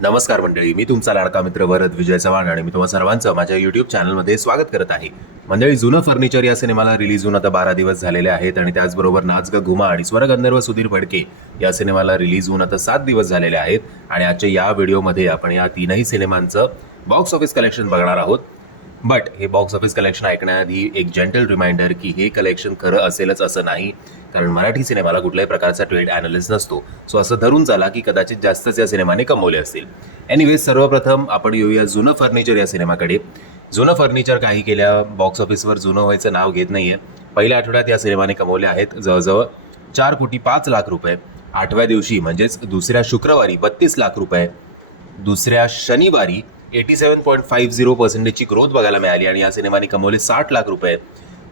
नमस्कार मंडळी, मी तुमचा लाडका मित्र वरद विजय चव्हाण आणि मी तुम्हा सर्वांचं माझ्या यूट्यूब चॅनलमध्ये स्वागत करत आहे. मंडळी, जुनं फर्निचर या सिनेमाला रिलीज होऊन आता 12 दिवस झालेले आहेत आणि त्याचबरोबर नाच ग घुमा आणि स्वरगंधर्व सुधीर फडके या सिनेमाला रिलीज होऊन आता 7 दिवस झालेले आहेत आणि आजच्या या व्हिडिओमध्ये आपण या तीनही सिनेमांचं बॉक्स ऑफिस कलेक्शन बघणार आहोत. बट हे बॉक्स ऑफिस कलेक्शन ऐकण्याआधी एक जेंटल रिमाइंडर की हे कलेक्शन खरं असेलच असं नाही, कारण मराठी सिनेमाला कुठल्याही प्रकारचा ट्रेड ॲनालिस्ट नसतो. सो असं धरून चाला की कदाचित जास्तच या सिनेमाने कमवले असतील. एनिवेज, सर्वप्रथम आपण येऊया जुनं फर्निचर या सिनेमाकडे. जुनं फर्निचर काही केल्या बॉक्स ऑफिसवर जुनं व्हायचं नाव घेत नाहीये. पहिल्या आठवड्यात या सिनेमाने कमवले आहेत जवळजवळ 4,05,00,000 रुपये. 8व्या दिवशी म्हणजेच दुसऱ्या शुक्रवारी 32 लाख रुपये. दुसऱ्या शनिवारी 87.50% ग्रोथ बघायला मिळाली आणि या सिनेमाने कमवले 60 लाख रुपये.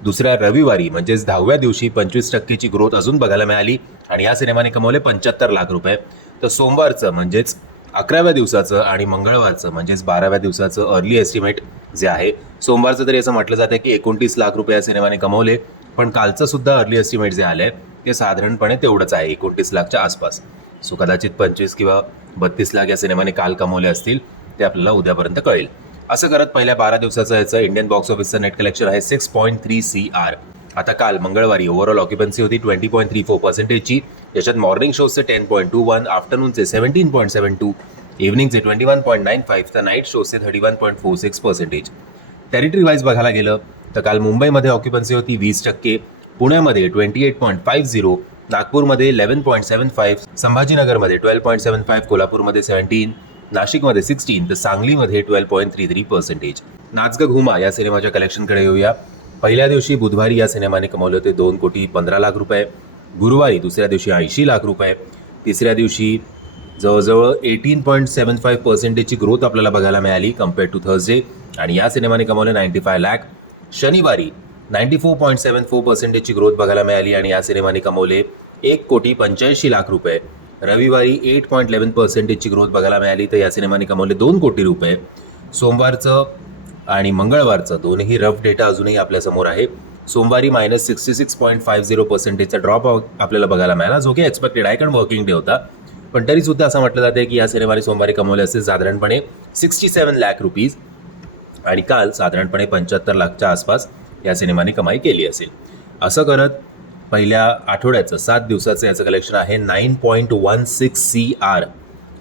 दुसऱ्या रविवारी म्हणजेच 10व्या दिवशी 25% ग्रोथ अजून बघायला मिळाली आणि या सिनेमाने कमवले 75 लाख रुपये. तर सोमवारचं म्हणजेच 11व्या दिवसाचं आणि मंगळवारचं म्हणजेच 12व्या दिवसाचं अर्ली एस्टिमेट जे आहे, सोमवारचं तरी असं म्हटलं जातं की 29 लाख रुपये या सिनेमाने कमवले. पण कालचं सुद्धा अर्ली एस्टिमेट जे आलंय ते साधारणपणे तेवढंच आहे, 29 लाखच्या आसपास. सो कदाचित 25 किंवा 32 लाख या सिनेमाने काल कमवले असतील, ते आपल्याला उद्यापर्यंत कळेल. असं करत पहिल्या 12 दिवसाचं याचं इंडियन बॉक्स ऑफिसचं नेट कलेक्शन आहे 6.3 CR. आता काल मंगळवारी ओव्हरऑल ऑक्युपन्सी होती 20.34%ची, ज्याच्यात मॉर्निंग शोजचे 10.21, आफ्टरनूनचे 17.72, इव्हनिंगचे 21.95 तर नाईट शोजचे 31.46%. टेरिटरी वाईज बघायला गेलं तर काल मुंबईमध्ये ऑक्युपन्सी होती 20%, पुण्यामध्ये 28.50, नागपूरमध्ये 11.75, संभाजीनगरमध्ये 12.75, कोल्हापूरमध्ये 17, नाशिकमध्ये 16 तर सांगलीमध्ये 12.33%. नाच ग घुमा या सिनेमाच्या कलेक्शनकडे येऊया. पहिल्या दिवशी बुधवारी या सिनेमाने कमवले होते 2,15,00,000 रुपये. गुरुवारी दुसऱ्या दिवशी 80 लाख रुपये. तिसऱ्या दिवशी जवळजवळ 18.75%ची ग्रोथ आपल्याला बघायला मिळाली कम्पेअर्ड टू थर्सडे आणि या सिनेमाने कमवले 95 लाख. शनिवारी 94.74%ची ग्रोथ बघायला मिळाली आणि या सिनेमाने कमवले 1,85,00,000 रुपये. रविवारी 8.11%ची ग्रोथ बघायला मिळाली तर या सिनेमाने कमवले 2 कोटी रुपये. सोमवारचं आणि मंगळवारचं दोन्ही रफ डेटा अजूनही आपल्यासमोर आहे. सोमवारी -66.50%चा ड्रॉप आपल्याला बघायला मिळाला, जो की एक्सपेक्टेड आहे कारण वर्किंग डे होता. पण तरीसुद्धा असं म्हटलं जाते की या सिनेमाने सोमवारी कमवले असेल साधारणपणे 67 लाख रुपीज आणि काल साधारणपणे 75 लाखच्या आसपास या सिनेमाने कमाई केली असेल. असं करत पहिल्या आठवड्याचं 7 दिवसाचं याचं कलेक्शन आहे 9.16 CR.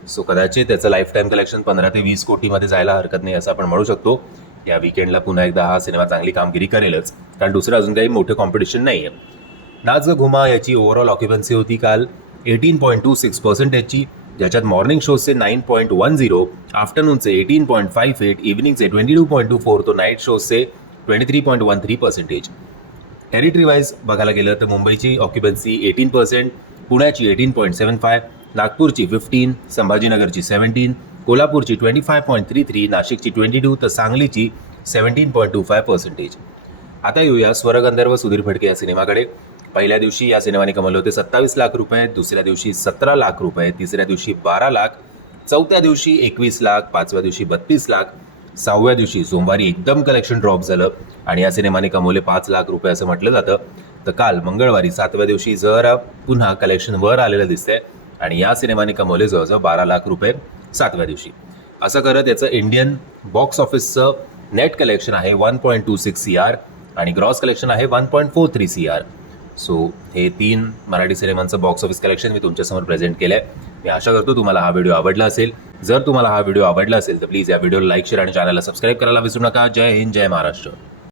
सो कदाचित त्याचं लाईफ टाईम कलेक्शन 15 ते 20 कोटीमध्ये जायला हरकत नाही असं आपण म्हणू शकतो. या विकेंडला पुन्हा एकदा हा सिनेमा चांगली कामगिरी करेलच, कारण दुसरं अजून काही मोठं कॉम्पिटिशन नाही आहे. नाच ग घुमा याची ओव्हरऑल ऑक्युपन्सी होती काल 18.26%ची, ज्याच्यात मॉर्निंग शोजचे 9.10, आफ्टरनूनचे 18.58, इव्हनिंगचे 22.24 तो नाईट शोजचे 23.13%. टेरिटरी वाईज बघायला गेलं तर मुंबईची ऑक्युपन्सी 18%, पुण्याची 18.75, नागपूरची 15, संभाजीनगरची 17, कोल्हापूरची 25.33, नाशिकची 22 तर सांगलीची 17.25%. आता येऊया स्वरगंधर्व सुधीर फडके या सिनेमाकडे. पहिल्या दिवशी या सिनेमाने कमवले होते 27 लाख रुपये, दुसऱ्या दिवशी 17 लाख रुपये, तिसऱ्या दिवशी 12 लाख, चौथ्या दिवशी 21 लाख, 5व्या दिवशी 32 लाख, 6व्या दिवशी सोमवारी एकदम कलेक्शन ड्रॉप झालं आणि या सिनेमाने कमवले 5 लाख रुपये असं म्हटलं जातं. तर काल मंगळवारी 7व्या दिवशी जरा पुन्हा कलेक्शन वर आलेलं दिसतंय आणि या सिनेमाने कमवले जवळजवळ 12 लाख रुपये 7व्या दिवशी. असं करत याचं इंडियन बॉक्स ऑफिसचं नेट कलेक्शन आहे 1.26 CR आणि ग्रॉस कलेक्शन आहे 1.43 CR. सो हे 3 मराठी सिनेमांचं बॉक्स ऑफिस कलेक्शन मी तुमच्यासमोर प्रेझेंट केलं आहे. मी आशा करतो तुम्हाला हा व्हिडिओ आवडला असेल. जर तुम्हाला हा व्हिडिओ आवडला असेल तर प्लीज या व्हिडिओला लाईक, शेअर आणि चॅनलला सबस्क्राईब करायला विसरू नका. जय हिंद, जय महाराष्ट्र.